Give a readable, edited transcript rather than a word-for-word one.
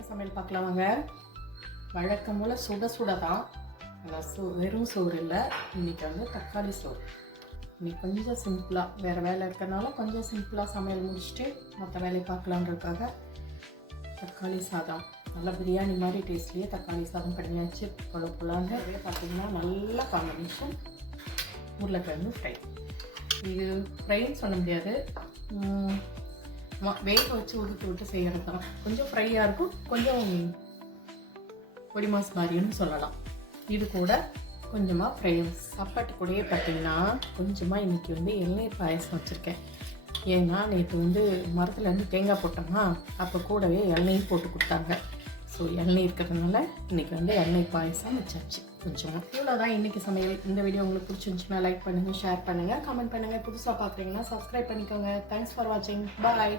என்ன சமையல் பார்க்கலாம் வாங்க. வழக்கம் போல் சுட சுட தான், ஆனால் வெறும் சோறு இல்லை. இன்றைக்கி வந்து தக்காளி சோறு. இன்னைக்கு கொஞ்சம் சிம்பிளாக வேறு வேலை இருக்கிறனால கொஞ்சம் சிம்பிளாக சமையல் முடிச்சுட்டு மற்ற வேலையை பார்க்கலான்றதுக்காக தக்காளி சாதம், நல்லா பிரியாணி மாதிரி டேஸ்ட்லேயே தக்காளி சாதம் பண்ணியாச்சு. புலாங்க பார்த்திங்கன்னா நல்ல காம்பினேஷன் உருளைக்கிழங்கு ஃப்ரை. இது ஃப்ரைன்னு சொல்ல முடியாது, வேக வச்சு உதுத்து விட்டு செய்கிறது தான். கொஞ்சம் ஃப்ரையாக இருக்கும், கொஞ்சம் பொடி மாஸ் மாதிரின்னு சொல்லலாம். இது கூட கொஞ்சமாக ஃப்ரை. சாப்பாட்டு கூடயே பார்த்திங்கன்னா கொஞ்சமாக இன்றைக்கி வந்து இளநீர் பாயசம் வச்சுருக்கேன். ஏன்னா நேற்று வந்து மரத்துலேருந்து தேங்காய் போட்டோம்னா அப்போ கூடவே இளநீர் போட்டு கொடுத்தாங்க. ஸோ இளநீர் இருக்கிறதுனால இன்றைக்கி வந்து இளநீர் பாயசம் வச்சாச்சு கொஞ்சமாக. இவ்வளோதான் இன்றைக்கி சமையல். இந்த வீடியோ உங்களுக்கு பிடிச்சிருந்துச்சுன்னா லைக் பண்ணுங்கள், ஷேர் பண்ணுங்கள், கமெண்ட் பண்ணுங்கள். புதுசாக பார்க்குறீங்கன்னா சப்ஸ்கிரைப் பண்ணிக்கோங்க. தேங்க்ஸ் ஃபார் வாட்சிங். பாய்.